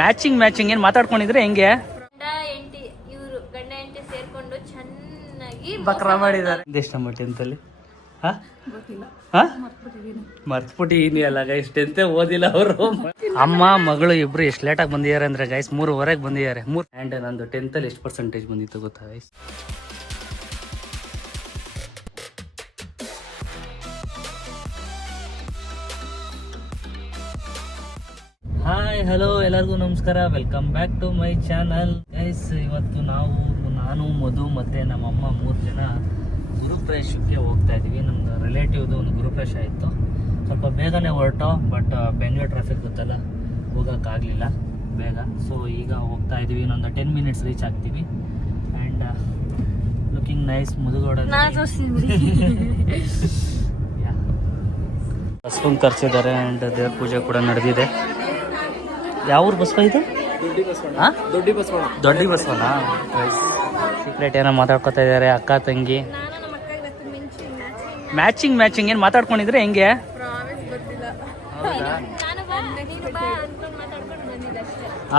Matching matching ಏನು ಮಾತಾಡ್ಕೊಂಡಿದ್ರೆ ಹೆಂಗೆ? ಇವರು ಗಂಡ ಹೆಂಡತಿ ಸೇರ್ಕೊಂಡು ಚೆನ್ನಾಗಿ ಬಕ್ರ ಮಾಡಿದ್ದಾರೆ. ಎಷ್ಟು ನಂಬರ್ ಟೆಂತಲ್ಲಿ? ಹಾ? ಹಾ? ಮರ್ತ್ಬಿಟ್ಟಿದೀನಿ. ಅಲ್ಲ ಗೈಸ್ ಟೆಂತೆ ಓದಿಲ್ಲ ಅವರು. ಅಮ್ಮ ಮಗಳು ಇಬ್ರು ಎಷ್ಟು ಲೇಟಾಗಿ ಬಂದಿದ್ದಾರೆ ಅಂದ್ರೆ ಗೈಸ್ ಮೂರುವರೆಗೆ ಬಂದಿದ್ದಾರೆ. ಮೂರು ಆ್ಯಂಡ್ ನಂದು ಟೆಂತಲ್ಲಿ ಎಷ್ಟು ಪರ್ಸೆಂಟೇಜ್ ಬಂದಿತ್ತು ಗೊತ್ತಾ ಗೈಸ್ ಹಾಯ್ ಹಲೋ ಎಲ್ಲರಿಗೂ ನಮಸ್ಕಾರ. Welcome back to my channel guys ಇವತ್ತು ನಾವು ನಾನು ಮಧು ಮತ್ತು ನಮ್ಮಮ್ಮ ಮೂರು ಜನ ಗುರುಪ್ರೇಶಕ್ಕೆ ಹೋಗ್ತಾ ಇದ್ದೀವಿ ನಮ್ದು ರಿಲೇಟಿವ್ದು ಒಂದು ಗುರುಪ್ರೇಶ ಇತ್ತು. ಸ್ವಲ್ಪ ಬೇಗನೆ ಹೊರಟು ಬಟ್ ಬೆಂಗ್ಳೂರು ಟ್ರಾಫಿಕ್ ಗೊತ್ತಲ್ಲ ಹೋಗೋಕ್ಕಾಗಲಿಲ್ಲ ಬೇಗ. ಸೊ ಈಗ ಹೋಗ್ತಾ ಇದ್ದೀವಿ ಇನ್ನೊಂದು ಟೆನ್ ಮಿನಿಟ್ಸ್ ರೀಚ್ ಆಗ್ತೀವಿ. ಆ್ಯಂಡ್ ಲುಕಿಂಗ್ ನೈಸ್ ಮುದುಗೋಡ ಬಸ್ಕೊಂಡು ಕರ್ಸಿದ್ದಾರೆ ಆ್ಯಂಡ್ ದೇವ್ರ ಪೂಜೆ ಕೂಡ ನಡೆದಿದೆ. ಯಾವ ಊರು ಬಸವ ಇದು? ದೊಡ್ಡ ಬಸವನ ಸೀಕ್ರೆಟ್ ಏನೋ ಮಾತಾಡ್ಕೊತಾ ಇದ್ದಾರೆ ಅಕ್ಕ ತಂಗಿ. ಮ್ಯಾಚಿಂಗ್ ಮ್ಯಾಚಿಂಗ್ ಏನು ಮಾತಾಡ್ಕೊಂಡಿದ್ರೆ ಹೆಂಗೆ?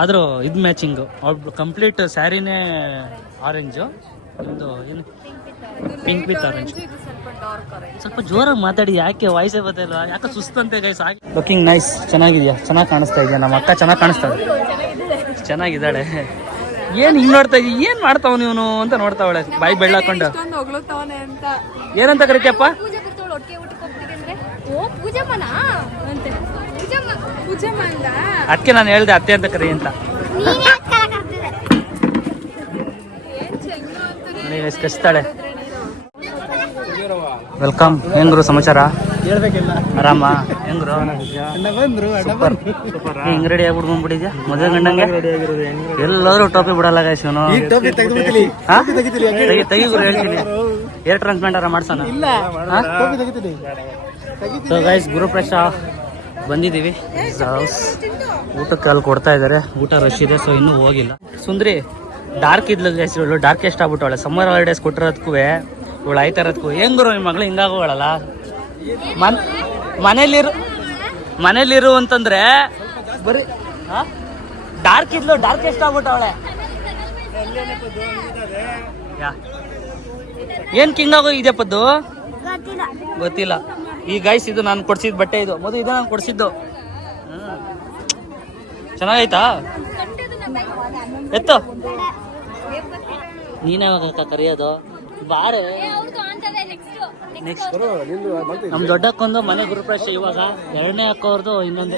ಆದರೂ ಇದು ಮ್ಯಾಚಿಂಗು ಅವ್ರು ಕಂಪ್ಲೀಟ್ ಸ್ಯಾರಿನೇ ಆರೆಂಜು ನಿಮ್ಮದು ಏನು? ಪಿಂಕ್ ವಿತ್ ಆರೆಂಜ್ ಸ್ವಲ್ಪ ಜೋರಾಗಿ ಮಾತಾಡಿ ಯಾಕೆ ವಾಯ್ಸೇ ಬದಲ್ವಾ ಯಾಕೆ ಸುಸ್ತಂತೆ ಗೈಸ್ ಆಗಿ ಲುಕಿಂಗ್ ನೈಸ್ ಚೆನ್ನಾಗಿದ್ಯಾ? ಚೆನ್ನಾಗಿ ಕಾಣಿಸ್ತಾ ಇದೆಯಾ? ನಮ್ಮ ಅಕ್ಕ ಚೆನ್ನಾಗಿ ಕಾಣಿಸ್ತಾಳೆ ಚೆನ್ನಾಗಿದ್ದಾಳೆ. ಏನು ಹಿಂಗೆ ನೋಡ್ತಾ ಇದ್ದೀವಿ ಏನು ಮಾಡ್ತಾವ ನೀವನು ಅಂತ ನೋಡ್ತಾವಳೆ ಬಾಯಿ ಬೆಳ್ಳಾಕೊಂಡು. ಏನಂತ ಕರಿತೀಯಪ್ಪ? ಪೂಜೆ ಬರ್ತಾವಳು ಒಟ್ಟಿಗೆ ಊಟಕ್ಕೆ ಹೋಗ್ತಿದೆ ಅಂದ್ರೆ. ಓ ಪೂಜಮ್ಮನ? ಅಂತೆ. ಪೂಜಮ್ಮ ಪೂಜಮ್ಮ ಅಂದ? ಅದಕ್ಕೆ ನಾನು ಹೇಳ್ದೆ ಅತ್ತೆ ಅಂತ ಕರಿ ಅಂತ. ಏನ್ ವೆಲ್ಕಮ್ ಹೆಂಗ್ರು ಸಮಾಚಾರ? ಹೇಳ್ಬೇಕಿಲ್ಲ. ಆರಾಮ? ಹೆಂಗ್ರು? ಬಂದ್ರು ಅಣ್ಣ ಸೂಪರ್. ಹೆಂಗ್ ರೆಡಿ ಆಗ್ಬಿಟ್ಟು ಬಂದ್ಬಿಟ್ಟಿದ್ಯಾ? ಮದುವೆ ಗಂಡಂಗೆ? ಎಲ್ಲರೂ ಟೋಪಿ ಬಿಡಲ್ಲ ಗಾಯ್ಸ್ ಇವನು. ಈ ಟೋಪಿ ತೆಗೆದು ಬಿಡ್ತೀನಿ. ಹಾ? ತೆಗಿತೀನಿ ತೆಗಿ ತೆಗಿ ಗುರು ಹೇಳ್ತೀನಿ. ಏರ್ ಟ್ರಾನ್ಸ್ಪ್ಲಾಂಟ್ ಆರ ಮಾಡ್ಸೋಣ? ಸೊ ಗೈಸ್ ಗುರುಪ್ರವೇಶ ಬಂದಿದ್ದೀವಿ. ಹೌಸ್ ಊಟಕ್ಕೆ ಅಲ್ಲಿ ಕೊಡ್ತಾ ಇದ್ದಾರೆ. ಊಟ ರಶ್ ಇದೆ ಸೊ ಇನ್ನೂ ಹೋಗಿಲ್ಲ. ಸುಂದ್ರಿ ಡಾರ್ಕ್ ಇದ್ಲು ಗೈಸ್ ಇವಳು. ಡಾರ್ಕೆಸ್ಟ್ ಆಗ್ಬಿಟ್ಟವಳೆ ಸಮ್ಮರ್ ಹಾಲಿಡೇಸ್ ಕೊಟ್ಟಿರೋದಕ್ಕೂ ಇವಳು ಆಯ್ತಾ ಇರೋದಕ್ಕೂ ಹೆಂಗ್ ಗುರು ನಿಮ್ಮ ಮಗಳು? ಹಿಂಗಾಗೋಗಳಲ್ಲ ಮನ್ ಮನೇಲಿರು ಮನೇಲಿರು ಅಂತಂದ್ರೆ ಬರೀ ಡಾರ್ಕ್ ಇದ್ಲು ಡಾರ್ಕೆಸ್ಟ್ ಆಗ್ಬಿಟ್ಟವಳೆ ಅವಳೆ? ಏನ್ ಕಿಂಗಾಗೋ ಇದೆ ಗೊತ್ತಿಲ್ಲ. ಈ ಗೈಸ್ ಇದು ನಾನು ಕೊಡ್ಸಿದ್ ಬಟ್ಟೆ ಇದು. ಮೊದಲು ಇದು ನಾನು ಕೊಡ್ಸಿದ್ದು. ಚೆನ್ನಾಗೈತಾ ಎತ್ತು. ನೀನೇ ಕರೆಯೋದು? ಬಾರೆ. ನೆಕ್ಸ್ಟ್ ನಮ್ ದೊಡ್ಡಕ್ಕೊಂದು ಮನೆ ಗುರುಪ್ರವೇಶ ಇವಾಗ ಎರಡನೇ ಅಕ್ಕವ್ರದ್ದು ಇನ್ನೊಂದು.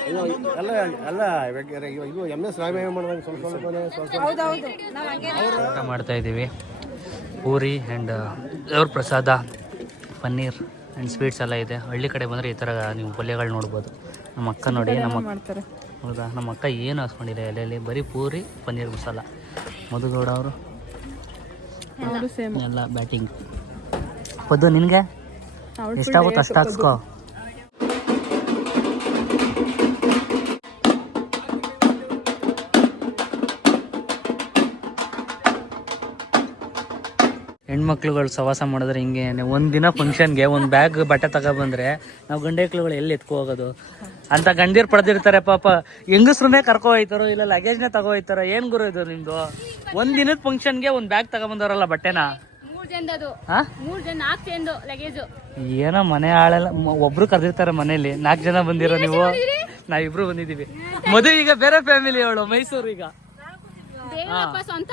ಅಲ್ಲ ಅಲ್ಲ ಇದು ಎಸ್ ಮಾಡಿದಾಗ ಸ್ವಲ್ಪ ಊಟ ಮಾಡ್ತಾ ಇದೀವಿ ಪೂರಿ ಆ್ಯಂಡ್ ದೇವ್ರ ಪ್ರಸಾದ ಪನ್ನೀರ್ ಆ್ಯಂಡ್ ಸ್ವೀಟ್ಸ್ ಎಲ್ಲ ಇದೆ. ಹಳ್ಳಿ ಕಡೆ ಬಂದರೆ ಈ ಥರ ನೀವು ಪಲ್ಯಗಳು ನೋಡ್ಬೋದು. ನಮ್ಮ ಅಕ್ಕ ನೋಡಿ ನಮ್ಮ ಅಕ್ಕ- ಹೌದಾ? ನಮ್ಮ ಅಕ್ಕ ಏನು ಹಾಸ್ಕೊಂಡಿಲ್ಲ ಎಲೆಯಲ್ಲಿ ಬರೀ ಪೂರಿ ಪನ್ನೀರ್ ಮಸಾಲ. ಮಧುಗೌಡ ಅವರು. ಎಲ್ಲ ಬ್ಯಾಟಿಂಗ್ ಪದ್ದು ನಿನಗೆ? ಎಷ್ಟಾಗುತ್ತೆ ಅಷ್ಟು ಹಾಕ್ಸ್ಕೋ ಹೆಣ್ಮಕ್ಳುಗಳು ಸವಾಸ ಮಾಡಿದ್ರೆ ಹಿಂಗೆ ಒಂದು ದಿನ ಫಂಕ್ಷನ್ಗೆ ಒಂದು ಬ್ಯಾಗ್ ಬಟ್ಟೆ ತಗೊಬಂದ್ರೆ ನಾವು ಗಂಡೆಕ್ಳುಗಳು ಎಲ್ಲಿ ಎತ್ಕೊ ಹೋಗೋದು? ಅಂತ ಗಂಡೀರ್ ಪಡೆದಿರ್ತಾರೆ ಪಾಪ. ಹೆಂಗಸ್ರನ್ನೇ ಕರ್ಕೊ ಹೋಯ್ತಾರೋ ಇಲ್ಲ ಲಗೇಜ್ನೇ ತಗೋ ಹೋಯ್ತಾರೋ ಏನ್ ಗುರು ಇದು ನಿಮ್ದು? ಒಂದ್ ದಿನದ ಫಂಕ್ಷನ್ಗೆ ಒಂದ್ ಬ್ಯಾಗ್ ತಗೊಬಂದವ್ರಲ್ಲ ಬಟ್ಟೆನ? ಏನೋ ಮನೆ ಆಳೆಲ್ಲ ಒಬ್ರು ಕರ್ದಿರ್ತಾರೆ ಮನೇಲಿ ನಾಲ್ಕು ಜನ ಬಂದಿರೋ ನೀವು? ನಾವಿಬ್ರು ಬಂದಿದೀವಿ ಮದುವೆ ಈಗ ಬೇರೆ ಫ್ಯಾಮಿಲಿ ಅವಳು ಮೈಸೂರು ಈಗ.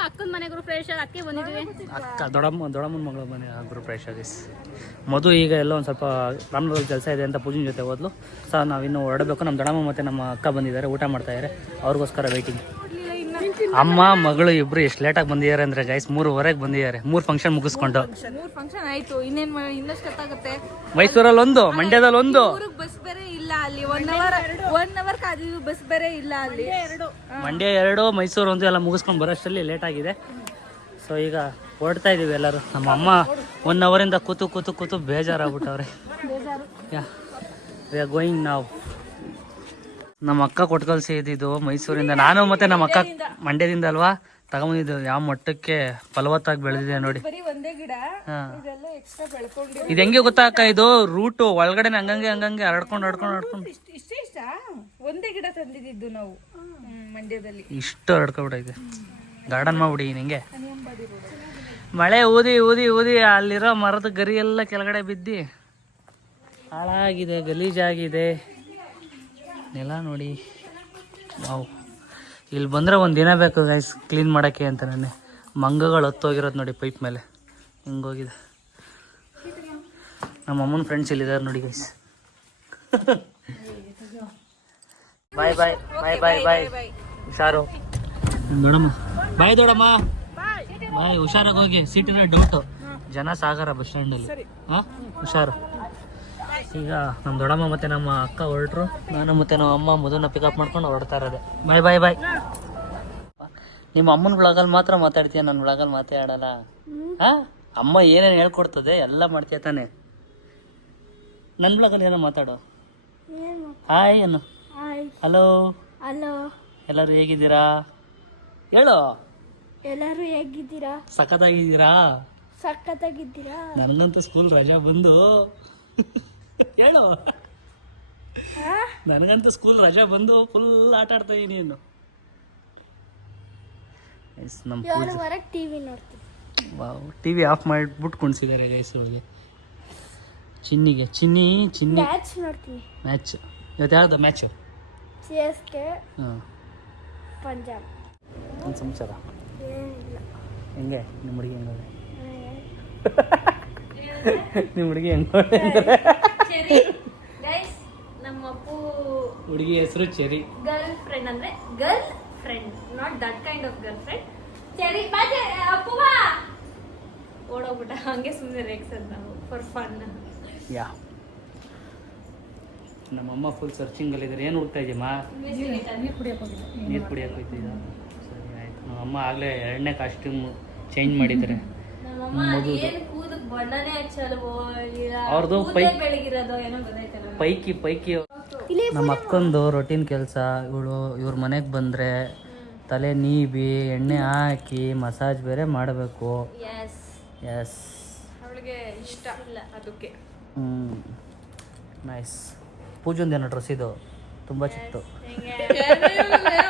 ಅಕ್ಕನ ಮನೆಗೂ ಫ್ರೆಶರ್ ಅಕ್ಕೆ ಬಂದಿದ್ವಿ ಅಕ್ಕ ದೊಡಮ್ಮ ದೊಡ್ಡಮ್ಮನ ಮಗಳು ಮನೆ ಗ್ರೂಪ್ ಫ್ರೆಶರ್ಸ್ ಮಧು ಈಗ ಎಲ್ಲ ಒಂದು ಸ್ವಲ್ಪ ರಾಮನಗರ ಕೆಲಸ ಇದೆ ಅಂತ ಪೂಜನ್ ಜೊತೆ ಹೋದ್ಲು. ಸರ್ ನಾವಿನ್ನು ಹೊರಡಬೇಕು. ನಮ್ಮ ದೊಡಮ್ಮ ಮತ್ತೆ ನಮ್ಮ ಅಕ್ಕ ಬಂದಿದ್ದಾರೆ, ಊಟ ಮಾಡ್ತಾ ಇದ್ದಾರೆ ಅವ್ರಿಗೋಸ್ಕರ ವೇಟಿಂಗ್ ಅಮ್ಮ ಮಗಳು ಇಬ್ರು ಎಷ್ಟು ಲೇಟಾಗಿ ಬಂದಿದ್ದಾರೆ ಅಂದ್ರೆ ಗೈಸ್ ಮೂರುವರೆಗೆ ಬಂದಿದ್ದಾರೆ. ಮೂರು ಫಂಕ್ಷನ್ ಮುಗಿಸ್ಕೊಂಡು. ಮೂರ್ ಫಂಕ್ಷನ್ ಆಯ್ತು. ಇನ್ನೇನ್ ಮಾ- ಇನ್ನಷ್ಟು ಗೊತ್ತಾಗುತ್ತೆ? ಮೈಸೂರಲ್ಲಿ ಒಂದು ಮಂಡ್ಯದಲ್ಲಿ ಒಂದು. ಊರಿಗೆ ಬಸ್ ಬೇರೆ ಇಲ್ಲ ಅಲ್ಲಿ. One hour one hour bus ಬೇರೆ ಇಲ್ಲ ಅಲ್ಲಿ. ಎರಡು. ಮಂಡ್ಯ ಎರಡು ಮೈಸೂರು ಒಂದು ಎಲ್ಲ ಮುಗಿಸ್ಕೊಂಡು ಬರೋಷ್ಟರಲ್ಲಿ ಲೇಟ್ ಆಗಿದೆ. ಸೊ ಈಗ ಹೊರಡ್ತಾ ಇದೀವಿ ಎಲ್ಲರೂ. ನಮ್ಮ ಅಮ್ಮ ಒನ್ ಅವರಿಂದ ಕೂತು ಕೂತು ಕೂತು ಬೇಜಾರಾಗ್ಬಿಟ್ಟವ್ರೆ. ಯಾ ಗೋಯಿಂಗ್ ನಾವು ನಮ್ಮ ಅಕ್ಕ ಕೊಟ್ಟು ಇದ್ದಿದ್ದು ಮೈಸೂರಿಂದ. ನಾನು ಮತ್ತೆ ನಮ್ಮ ಅಕ್ಕ ಮಂಡ್ಯದಿಂದ ಅಲ್ವಾ? ತಗೊಂಬಂದಿದ್ದು ಯಾವ ಮಟ್ಟಕ್ಕೆ ಫಲವತ್ತಾಗಿ ಬೆಳೆದಿದೆ ನೋಡಿ. ಇದು ಹೆಂಗೆ ಗೊತ್ತಾ ಅಕ್ಕ ಇದು? ರೂಟು ಒಳಗಡೆ ಹಂಗಂಗೆ ಹಂಗಂಗೆ ಹರಡ್ಕೊಂಡು ಹರಡ್ಕೊಂಡು ಹರಡ್ಕೊಂಡು. ಒಂದೇ ಗಿಡ ತಂದಿದ್ದು ನಾವು ಮಂಡ್ಯದಲ್ಲಿ. ಇಷ್ಟು ಹರಡ್ಕೊಬಿಟ್ಟೈತೆ ಗಾರ್ಡನ್ ಮಾಡ್ಬಿಡಿ ನಿಂಗೆ. ಮಳೆ ಊದಿ ಊದಿ ಊದಿ ಅಲ್ಲಿರೋ ಮರದ ಗರಿ ಎಲ್ಲ ಕೆಳಗಡೆ ಬಿದ್ದಿ. ಹಾಳಾಗಿದೆ ಗಲೀಜಾಗಿದೆ. ನೆಲ ನೋಡಿ. ವಾವ್. ಇಲ್ಲಿ ಬಂದರೆ ಒಂದು ದಿನ ಬೇಕು ಗೈಸ್ ಕ್ಲೀನ್ ಮಾಡೋಕ್ಕೆ ಅಂತ ನೆನೆ. ಮಂಗಗಳು ಹತ್ತೋಗಿರೋದು ನೋಡಿ ಪೈಪ್ ಮೇಲೆ. ಹಿಂಗೋಗಿದೆ. ನಮ್ಮ ಅಮ್ಮನ ಫ್ರೆಂಡ್ಸ್ ಇಲ್ಲಿದ್ದಾರೆ ನೋಡಿ ಗೈಸ್ ಬಾಯ್ ಬಾಯ್ ಬಾಯ್ ಬಾಯ್ ಬಾಯ್ ಹುಷಾರು. ದೊಡಮ್ಮ ಬಾಯ್ ದೊಡಮ್ಮ. ಬಾಯ್ ಹುಷಾರಾಗಿ ಹೋಗಿ ಸೀಟಿನ ಡೌಟು ಜನ ಸಾಗರ ಬಸ್ ಸ್ಟ್ಯಾಂಡಲ್ಲಿ ಹಾಂ? ಹುಷಾರು. ಈಗ ನಮ್ಮ ದೊಡ್ಡಮ್ಮ ಮತ್ತೆ ನಮ್ಮ ಅಕ್ಕ ಹೊರಟ್ರು. ನಾನು ಮತ್ತೆ ನಮ್ಮ ಅಮ್ಮ ಮದುವನ್ನ ಪಿಕಪ್ ಮಾಡ್ಕೊಂಡು ಹೊರಡ್ತಾ ಇರೋದೆ. ಬಾಯ್ ಬಾಯ್ ಬಾಯ್ ನಿಮ್ಮ ಅಮ್ಮನ ಬ್ಲಾಗಲ್ಲಿ ಮಾತ್ರ ಮಾತಾಡ್ತೀಯ ನನ್ನ ಬ್ಲಾಗಲ್ಲಿ ಮಾತಾಡಲ್ಲ? ಹಾ? ಅಮ್ಮ ಏನೇನು ಹೇಳ್ಕೊಡ್ತದೆ ಎಲ್ಲ ಮಾಡ್ತೀಯ ತಾನೆ. ನನ್ನ ಬ್ಲಾಗಲ್ಲಿ ಏನೋ ಮಾತಾಡು. ಹಾಯ್ ಏನು ಹಲೋ ಹಲೋ ಎಲ್ಲರೂ ಹೇಗಿದ್ದೀರಾ? ಹೇಳು. ಎಲ್ಲರೂ ಹೇಗಿದ್ದೀರಾ? ಸಖತ್ತಾಗಿದ್ದೀರಾ? ಸಖತ್ತಾಗಿದ್ದೀರಾ? ನನಗಂತೂ ಸ್ಕೂಲ್ ರಜಾ ಬಂದು. ಹೇಳು. ನನಗಂತೂ ಸ್ಕೂಲ್ ರಜಾ ಬಂದು ಫುಲ್ ಆಟ ಆಡ್ತಾ ಇದೀನಿ ನೀನು ನಮ್ಮ ಹೊರಗೆ ಟಿವಿ ನೋಡ್ತೀನಿ ವಾವ್ ಟಿವಿ ಆಫ್ ಮಾಡಿಬಿಟ್ಟು ಕುಣಿಸಿದ್ದಾರೆ ಗೈಸ್ಗಳಿಗೆ ಚಿನ್ನಿಗೆ ಚಿನ್ನಿ ಚಿನ್ನಿ. ಮ್ಯಾಚ್ ನೋಡ್ತೀನಿ. ಮ್ಯಾಚ್ ಇವತ್ತು ಯಾವ್ದು? ಮ್ಯಾಚ್ ಸಿ ಎಸ್ ಕೆ ಹಾಂ. ಪಂಜಾಬ್. ಒಂದು ಸಂಸಾರ ಹೆಂಗೆ? ನಿಮ್ಮ ಹುಡುಗಿ ಹೆಂಗದೆ ಏ- ನಿಮ್ಮ ಹುಡುಗಿ ಹೆಂಗೆ ಗೈಸ್ ನಮ್ಮ ಅಪ್ಪು ಹುಡುಗಿ ಹೆಸರು ಚೆರಿ ಗರ್ಲ್ ಫ್ರೆಂಡ್ ಅಂದ್ರೆ girlfriend not that kind of girlfriend Cherry ಬಾ ಅಪ್ಪು ಬಾ. ಓಡೋಗ್ಬಿಟ್ಟ ಹಂಗೆ ಸುಮ್ಮನೆ ರೇಗ್ಸದ್ ನಾವು ಫಾರ್ ಫನ್ ಯಾ. ನಮ್ಮಮ್ಮ ಫುಲ್ ಸರ್ಚಿಂಗಲ್ಲಿ ಇದ್ದಾರೆ ಏನು ಹುಡುಕ್ತಾ ಇದೆಯಮ್ಮ? ನೀರು ಕುಡಿಯೋಕೆ ಹೋಯ್ತಿದ್ದ ಸರಿ ಆಯ್ತು. ನಮ್ಮಮ್ಮ ಆಗಲೇ ಎರಡನೇ ಕಾಸ್ಟ್ಯೂಮ್ ಚೇಂಜ್ ಮಾಡಿದ್ದಾರೆ. ನಮ್ಮಮ್ಮ ಮದುವೆ. ಏನ್ ಕೂದಕ್ ಬಣ್ಣನೇ ಹಚ್ಚಲ್ವೋ ಇಲ್ಲ ಅವ್ರ್ದು ಕೂದ್ಲೇ ಪೈ- ಬೆಳಗಿರೋದೋ ಏನೋ ಗೊತ್ತಾಯ್ತಲ್ಲ ಪೈಕಿ ಪೈಕಿ. ನಮ್ಮ ಅಕ್ಕಂದು ರೊಟೀನ್ ಕೆಲಸ ಇವಳು ಇವ್ರ ಮನೆಗೆ ಬಂದರೆ ತಲೆ ನೀಬಿ ಎಣ್ಣೆ ಹಾಕಿ ಮಸಾಜ್ ಬೇರೆ ಮಾಡಬೇಕು. ಎಸ್ ಎಸ್ ಅವಳಿಗೆ ಇಷ್ಟ ಇಲ್ಲ. ಅದಕ್ಕೆ. ಹ್ಞೂ ನೈಸ್ ಪೂಜೊಂದು ಏನೋ ಡ್ರೆಸ್ ಇದು? ತುಂಬ ಚಿತ್ತು.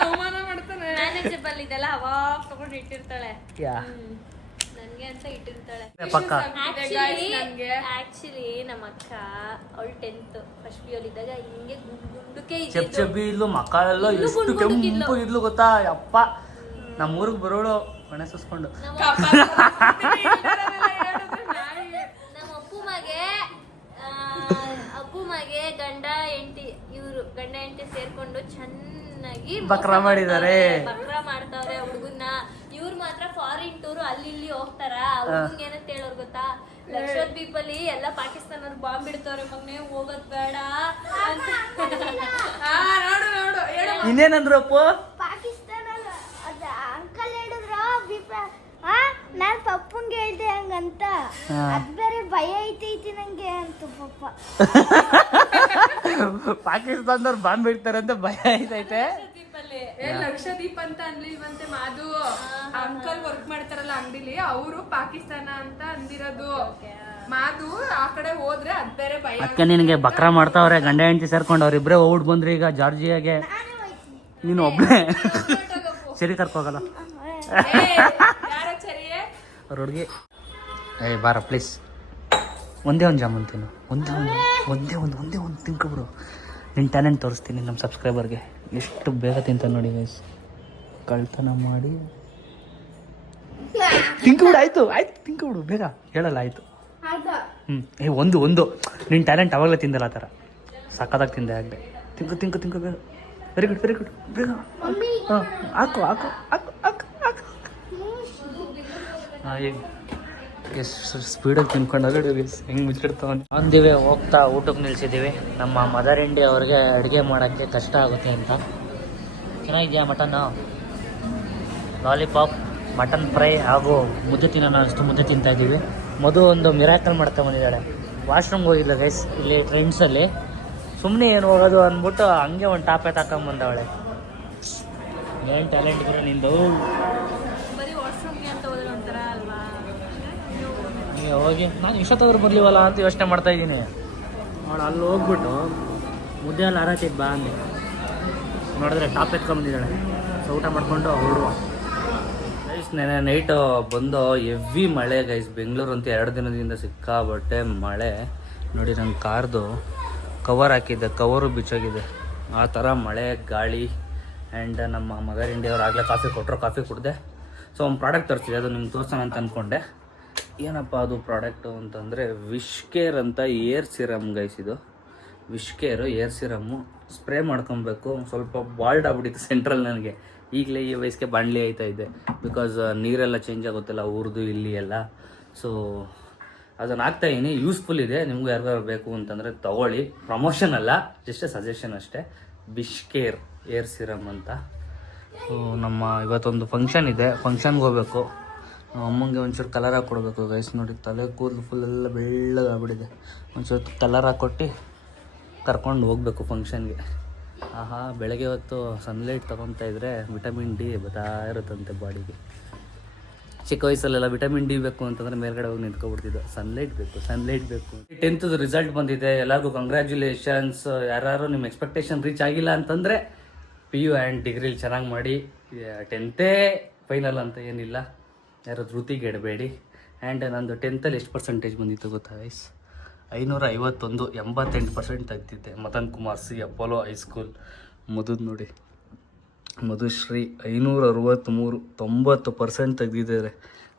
ಅವಮಾನ ಮಾಡ್ತಾನೆ. ಮ್ಯಾನೇಜಬಲ್ ಇದೆಲ್ಲ ಅವಾಗ ತಗೊಂಡು ಇಟ್ಟಿರ್ತಾಳೆ. ಯಾ. ನನ್ಗೆ ಅಂತ ಇಟ್ಟಿರ್ತಾಳೆ. ಪಕ್ಕ. ಆಕ್ಚುಲಿ ಆಕ್ಚುಲಿ ನಮ್ಮ ಅಕ್ಕ ಅವಳು ಟೆಂತ್ ಫಸ್ಟ್ ಪಿ ಇದ್ದಾಗ ಹಿಂಗೆ ಗುಂಡು ಗುಂಡುಕೆ ಚೆಪ್ ಇದ್ದಿದ್ದು ಚೆಬ್ಬಿದ್ಲು ಮಕ್ಕಳೆಲ್ಲ ಇದ್ಲು ಎಷ್ಟು ಗುಂಡ್. ಕೆಂಪು ಇದ್ಲು ಗೊತ್ತಾ? ಅಪ್ಪ ನಮ್ಮ ಊರಿಗೆ ಬರೋಳು ಮನೆ ಸುಸ್ಕೊಂಡು. ನಮ್ಮ ಅಪ್ಪುಮಗೆ ಆ, ಅಪ್ಪು ಗಂಡ ಹೆಂಡತಿ ಇವರು ಗಂಡ ಹೆಂಡತಿ ಸೇರ್ಕೊಂಡು ಚೆನ್ನಾಗಿ ಮೋಸ ಬಕ್ರ ಮಾಡಿದ್ದಾರೆ. ಬಕ್ರ ಮಾಡ್ತಾವ್ರೆ ಹುಡುಗನ್ನ. ಫಾರಿನ್ ಟೂರ್ ಅಲ್ಲಿ ಇಲ್ಲಿ ಹೋಗ್ತಾರ? ಅವ್ರಿಗೆ ಏನಂತ ಹೇಳೋರ್ ಗೊತ್ತಾ? ಲಕ್ಷದ್ವೀಪ್ ಅಲ್ಲಿ ಎಲ್ಲ ಪಾಕಿಸ್ತಾನವ್ರು ಬಾಂಬ್ ಇಡ್ತಾರೆ ಮಗ್ನೆ ಹೋಗೋದ್ ಬೇಡ ಅಂತ. ನೋಡು ನೋಡು ಹೇಳು. ಇನ್ನೇನಂದ್ರು ಅಪ್ಪ ಪಾಕಿಸ್ತಾನ ಅದ ಅಂಕಲ್ ಹೇಳಿದ್ರು ಬಿಪ ಆ ನಾನ್ ಪಪ್ಪಂಗೆ ಹೇಳ್ದೆ ಹಂಗಂತ. ಅದ್ ಬೇರೆ ಭಯ ಐತೈತಿ ನಂಗೆ ಅಂತ ಪಪ್ಪ. ಪಾಕಿಸ್ತಾನದವ್ರು ಬಾಂಬ್ ಇಡ್ತಾರೆ ಅಂತ ಭಯ ಐತೈತೆ. ಲಕ್ಷದೀಪ್ ಅಂತ ಅನ್ಲಿಲ್ವಂತೆ ಮಾಧು ಅಂಕಲ್ ವರ್ಕ್ ಮಾಡ್ತಾರಲ್ಲ ಅಂಗಡಿಲಿ ಅವರು ಪಾಕಿಸ್ತಾನ ಅಂತ ಅಂದಿರೋದು ಮಾಧು ಆ ಕಡೆ ಹೋದ್ರೆ ಅದ್ ಬೇರೆ ಭಯ ಅದಕ್ಕೆ ನಿನಗೆ ಬಕ್ರ ಮಾಡ್ತಾವ್ರೆ ಗಂಡ ಹೆಂಡತಿ ಸೇರ್ಕೊಂಡು ಅವ್ರಿಬ್ರೇ ಹೋಗ್ಬಿಟ್ಟು ಬಂದ್ರಿ ಈಗ ಜಾರ್ಜಿಯಾಗೆ ನೀನು ಒಬ್ಬನೇ ಸರಿ ಕರ್ಕೋಗಲ್ಲ ಅವ್ರ ಏ ಬಾರ ಪ್ಲೀಸ್ ಒಂದೇ ಒಂದು ಜಾಮೂನ್ ತಿನ್ನು ಒಂದೇ ಒಂದು ಒಂದೇ ಒಂದು ಒಂದೇ ಒಂದು ತಿನ್ಕೊಬಿಡು ನಿನ್ನ ಟ್ಯಾಲೆಂಟ್ ತೋರಿಸ್ತೀನಿ ನಮ್ಮ ಸಬ್ಸ್ಕ್ರೈಬರ್ಗೆ ಎಷ್ಟು ಬೇಗ ತಿಂತ ನೋಡಿ ಗೈಸ್ ಕಳ್ತನ ಮಾಡಿ. ತಿಂಕ್ಬಿಡು ಆಯ್ತು ಆಯ್ತು ತಿಂಕ್ಬಿಡು ಬೇಗ ಹೇಳಲ್ಲ ಆಯಿತು. ಹ್ಞೂ ಏ ಒಂದು ಒಂದು. ನಿನ್ನ ಟ್ಯಾಲೆಂಟ್ ಅವಾಗಲೇ ತಿಂದಲ್ಲ ಆ ಥರ. ಸಕ್ಕತ್ತಾಗಿ ತಿಂದೆ ಆಗಲೇ. ತಿಂಕು ತಿಂಕು ತಿಂಕು ಬೇಗ. ವೆರಿ ಗುಡ್ ವೆರಿ ಗುಡ್ ಬೇಗ. ಹಾಂ ಹಾಕು ಹಾಕು ಹಾಕು ಹಾಕು ಹಾಕು. ಹಾಂ ಎಷ್ಟು ಸ್ಪೀಡಾಗಿ ತಿನ್ಕೊಂಡು ಹೋಗಿ ಮುಚ್ಚಿಡ್ತಾವ ಅಂದಿವೆ ಹೋಗ್ತಾ ಊಟಕ್ಕೆ ನಿಲ್ಸಿದ್ದೀವಿ ನಮ್ಮ ಮದರ್ ಇಂಡಿ ಅವ್ರಿಗೆ ಅಡುಗೆ ಮಾಡೋಕ್ಕೆ ಕಷ್ಟ ಆಗುತ್ತೆ ಅಂತ. ಚೆನ್ನಾಗಿದೆಯಾ ಮಟನ್ನು? ಲಾಲಿಪಾಪ್ ಮಟನ್ ಫ್ರೈ ಹಾಗೂ ಮುದ್ದೆ ತಿನ್ನೋಣ ಅಷ್ಟು ಮುದ್ದೆ ತಿಂತಾ ಇದ್ದೀವಿ. ಮಧು ಒಂದು ಮಿರಾಕಲ್ ಮಾಡ್ತಾ ಬಂದಿದ್ದಾಳೆ. ವಾಶ್ರೂಮ್ಗೆ ಹೋಗಿಲ್ಲ ಗೈಸ್ ಇಲ್ಲಿ ಟ್ರೆಂಡ್ಸಲ್ಲಿ ಸುಮ್ಮನೆ ಏನು ಹೋಗೋದು ಅಂದ್ಬಿಟ್ಟು ಹಂಗೆ ಒಂದು ಟಾಪೆ ತಾಕೊಂಡ್ಬಂದವಳೆ ಏನು ಟ್ಯಾಲೆಂಟ್ ಇದ್ರೆ ನಿಂದು ಬರೀ ವಾಶ್ರೂಮ್ಗೆ ಅಂತ ಹೋದ್ರೆ ಒಂಥರ ಅಲ್ವಾ ಹೋಗಿ. ನಾನು ಇಷ್ಟೊತ್ತಾದ್ರೂ ಬರ್ಲಿವಲ್ಲ ಅಂತ ಯೋಚನೆ ಮಾಡ್ತಾ ಇದ್ದೀನಿ. ಅವಳು ಅಲ್ಲಿ ಹೋಗ್ಬಿಟ್ಟು ಮುದ್ದೆ ಅಲ್ಲಿ ಆರತಿದ್ ಬಾ ಅಂದೆ. ನೋಡಿದ್ರೆ ಟಾಪ್ ಎತ್ಕೊಂಬಂದಿದ್ದಾಳೆ ಸೊ ಊಟ ಮಾಡಿಕೊಂಡು ಹೊರಡುವ. ಗೈಸ್ ನೆನೆ ನೈಟು ಬಂದು ಎವ್ವಿ ಮಳೆ ಗೈಸ್ ಬೆಂಗಳೂರು ಅಂತ ಎರಡು ದಿನದಿಂದ ಸಿಕ್ಕಾಬಟ್ಟೆ ಮಳೆ. ನೋಡಿ ನನ್ನ ಕಾರ್ದು ಕವರ್ ಹಾಕಿದ್ದೆ ಕವರು ಬಿಚ್ಚೋಗಿದೆ. ಆ ಥರ ಮಳೆ, ಗಾಳಿ ಆ್ಯಂಡ್ ನಮ್ಮ ಮದರ್ ಇಂಡಿಯವ್ರು ಆಗಲೇ ಕಾಫಿ ಕೊಟ್ಟರು ಕಾಫಿ ಕುಡ್ದೆ. ಸೊ ಒಂದು ಪ್ರಾಡಕ್ಟ್ ತರಿಸಿದೆ ಅದು ನಿಮ್ಗೆ ತೋರ್ಸೋಣ ಅಂತ ಅಂದ್ಕೊಂಡೆ ಏನಪ್ಪ ಅದು ಪ್ರಾಡಕ್ಟು ಅಂತಂದರೆ ವಿಶ್ ಕೇರ್ ಅಂತ ಏರ್ ಸಿರಮ್ ಗೈಸ್ ಇದು. Wish care, air serum spray ಮಾಡ್ಕೊಬೇಕು. ಸ್ವಲ್ಪ ಬಾಲ್ಡ್ ಆಗ್ಬಿಟ್ಟಿತ್ತು ಸೆಂಟ್ರಲ್ ನನಗೆ. ಈಗಲೇ ಈ ವಯಸ್ಸಿಗೆ ಬಾಣಲಿ ಆಯ್ತಾ ಇದೆ. ಬಿಕಾಸ್ ನೀರೆಲ್ಲ ಚೇಂಜ್ ಆಗುತ್ತಲ್ಲ, ಊರ್ದು, ಇಲ್ಲಿ ಎಲ್ಲ. ಸೊ ಅದನ್ನು ಇದೀನಿ. ಯೂಸ್ಫುಲ್ ಇದೆ. ನಿಮ್ಗೆ ಯಾರಿಗಾರು ಬೇಕು ಅಂತಂದರೆ ತಗೊಳ್ಳಿ. ಪ್ರಮೋಷನ್ ಅಲ್ಲ ಜಸ್ಟ್ ಸಜೆಷನ್ ಅಷ್ಟೇ. ಬಿಶ್ ಕೇರ್, ಏರ್ ಸಿರಮ್ ಅಂತ. ಸೊ ನಮ್ಮ ಇವತ್ತೊಂದು ಫಂಕ್ಷನ್ ಇದೆ. ಫಂಕ್ಷನ್ಗೆ ಹೋಗ್ಬೇಕು. ಅಮ್ಮಂಗೆ ಒಂಚೂರು ಕಲರ್ ಹಾಕ್ಕೊಡ್ಬೇಕು ಗೈಸ್ ನೋಡಿ, ತಲೆ ಕೂದಲು ಫುಲ್ ಎಲ್ಲ ಬೆಳ್ಳಗಾಗ್ಬಿಟ್ಟಿದೆ. ಒಂಚೂರು ಕಲರ್ ಹಾಕ್ಕೊಟ್ಟು ಕರ್ಕೊಂಡು ಹೋಗ್ಬೇಕು ಫಂಕ್ಷನ್ಗೆ ಆಹಾ, ಬೆಳಗ್ಗೆ ಹೊತ್ತು ಸನ್ಲೈಟ್ ಇದ್ರೆ ವಿಟಮಿನ್ ಡಿ ಬರ್ತಾ ಇರುತ್ತಂತೆ ಬಾಡಿಗೆ ಚಿಕ್ಕ ವಯಸ್ಸಲ್ಲೆಲ್ಲ ವಿಟಮಿನ್ ಡಿ ಬೇಕು ಅಂತಂದ್ರೆ ಮೇಲ್ಗಡೆ ಹೋಗಿ ನಿಂತ್ಕೊಬಿಡ್ತಿದ್ದು. ಸನ್ಲೈಟ್ ಬೇಕು ಸನ್ಲೈಟ್ ಬೇಕು. ಟೆಂತ್ ರಿಸಲ್ಟ್ ಬಂದಿದೆ. ಎಲ್ಲರಿಗೂ ಕಂಗ್ರ್ಯಾಚುಲೇಷನ್ಸ್ ಯಾರು ನಿಮ್ಮ ಎಕ್ಸ್ಪೆಕ್ಟೇಷನ್ ರೀಚ್ ಆಗಿಲ್ಲ ಅಂತಂದರೆ ಪಿ ಯು ಆ್ಯಂಡ್ ಡಿಗ್ರಿಲಿ ಚೆನ್ನಾಗಿ ಮಾಡಿ. ಟೆಂತೇ ಫೈನಲ್ ಅಂತ ಏನಿಲ್ಲ. ಯಾರು ಧೃತಿಗೆ ಇಡಬೇಡಿ. ಆ್ಯಂಡ್ ನಂದು ಟೆಂತಲ್ಲಿ ಎಷ್ಟು ಪರ್ಸೆಂಟೇಜ್ ಬಂದಿತ್ತು ಗೊತ್ತಾ ವೈಸ್ ಐನೂರ ಐವತ್ತೊಂದು ಎಂಬತ್ತೆಂಟು percent ತೆಗ್ದಿದ್ದೆ Madan Kumar C Apollo high school ಮಧುದ್ ನೋಡಿ. ಮಧುಶ್ರೀ ಐನೂರ ಅರವತ್ತ್ಮೂರು ತೊಂಬತ್ತು ಪರ್ಸೆಂಟ್ ತೆಗ್ದಿದ್ದಾರೆ.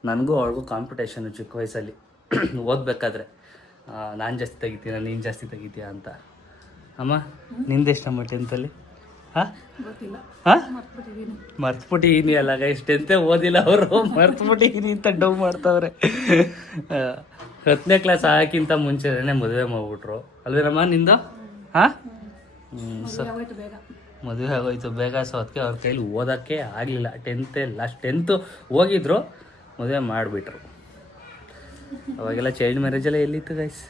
ನನಗೂ ಅವಳಿಗೂ ಕಾಂಪಿಟೇಷನ್ ಚಿಕ್ಕ ವಯಸ್ಸಲ್ಲಿ. ಓದಬೇಕಾದ್ರೆ ನಾನು ಜಾಸ್ತಿ ತೆಗಿತೀನ, ನೀನು ಜಾಸ್ತಿ ತೆಗಿತೀಯ ಅಂತ. ಅಮ್ಮ ನಿಂದೆಷ್ಟಮ್ಮ ಟೆಂತಲ್ಲಿ ಹಾಂ? ಹಾಂ? ಮರ್ತ್ಬಿಟ್ಟಿದ್ದೀನಿ ಅಲ್ಲ ಗೈಸ್ ಟೆಂತೆ ಓದಿಲ್ಲ ಅವರು. ಮರ್ತ್ಬಿಟ್ಟಿದೀನಿ ಅಂತ ಡೌ ಮಾಡ್ತಾವ್ರೆ. ಹತ್ತನೇ ಕ್ಲಾಸ್ ಆಗಕ್ಕಿಂತ ಮುಂಚೆನೇ ಮದುವೆ ಮಾಡ್ಬಿಟ್ರು. ಅಲ್ವೇನಮ್ಮ ನಿಂದ? ಹಾಂ? ಮದುವೆ ಆಗೋಯ್ತು ಬೇಗ. ಸೊ ಅದಕ್ಕೆ ಅವ್ರ ಕೈಲಿ ಓದೋಕ್ಕೆ ಆಗಲಿಲ್ಲ. ಟೆಂತೆ ಲಾಸ್ಟ್ ಟೆಂತು ಹೋಗಿದ್ರು ಮದುವೆ ಮಾಡಿಬಿಟ್ರು. ಅವಾಗೆಲ್ಲ ಚೈಲ್ಡ್ ಮ್ಯಾರೇಜೆಲ್ಲ ಎಲ್ಲಿತ್ತು ಗೈಸ್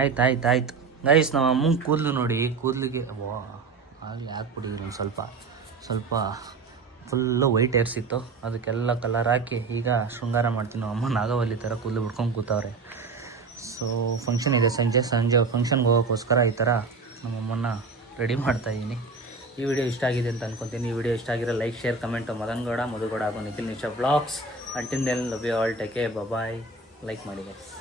ಆಯ್ತು ಆಯ್ತು ಆಯ್ತು. ಗೈಸ್ ನಮ್ಮ ಅಮ್ಮನ ಕೂದಲು ನೋಡಿ, ಕೂದಲಿಗೆ ವಾ ಆಗಲಿ ಹಾಕ್ಬಿಟ್ಟಿದ್ದೀನಿ ಒಂದು ಸ್ವಲ್ಪ ಸ್ವಲ್ಪ ಫುಲ್ಲು ವೈಟ್ ಏರ್ಸ್ ಇತ್ತು. ಅದಕ್ಕೆಲ್ಲ ಕಲರ್ ಹಾಕಿ ಈಗ ಶೃಂಗಾರ ಮಾಡ್ತೀನಿ. ಅಮ್ಮ ನಾಗವಲ್ಲಿ ಥರ ಕೂದಲು ಬಿಡ್ಕೊಂಡು ಕೂತವ್ರೆ. ಸೊ ಫಂಕ್ಷನ್ ಇದೆ ಸಂಜೆ. ಸಂಜೆ ಫಂಕ್ಷನ್ಗೆ ಹೋಗೋಕ್ಕೋಸ್ಕರ ಈ ಥರ ನಮ್ಮ ನಮ್ಮಮ್ಮನ್ನ ರೆಡಿ ಮಾಡ್ತಾ ಇದ್ದೀನಿ ಈ ವಿಡಿಯೋ ಇಷ್ಟ ಆಗಿದೆ ಅಂತ ಅನ್ಕೊತೀನಿ. ಈ ವಿಡಿಯೋ ಇಷ್ಟ ಆಗಿರೋ like share comment Madangowda Madhugowda ಹಾಗೂ Nikhil Nisha blogs until then love you all take bye like ಮಾಡಿ ಗೈಸ್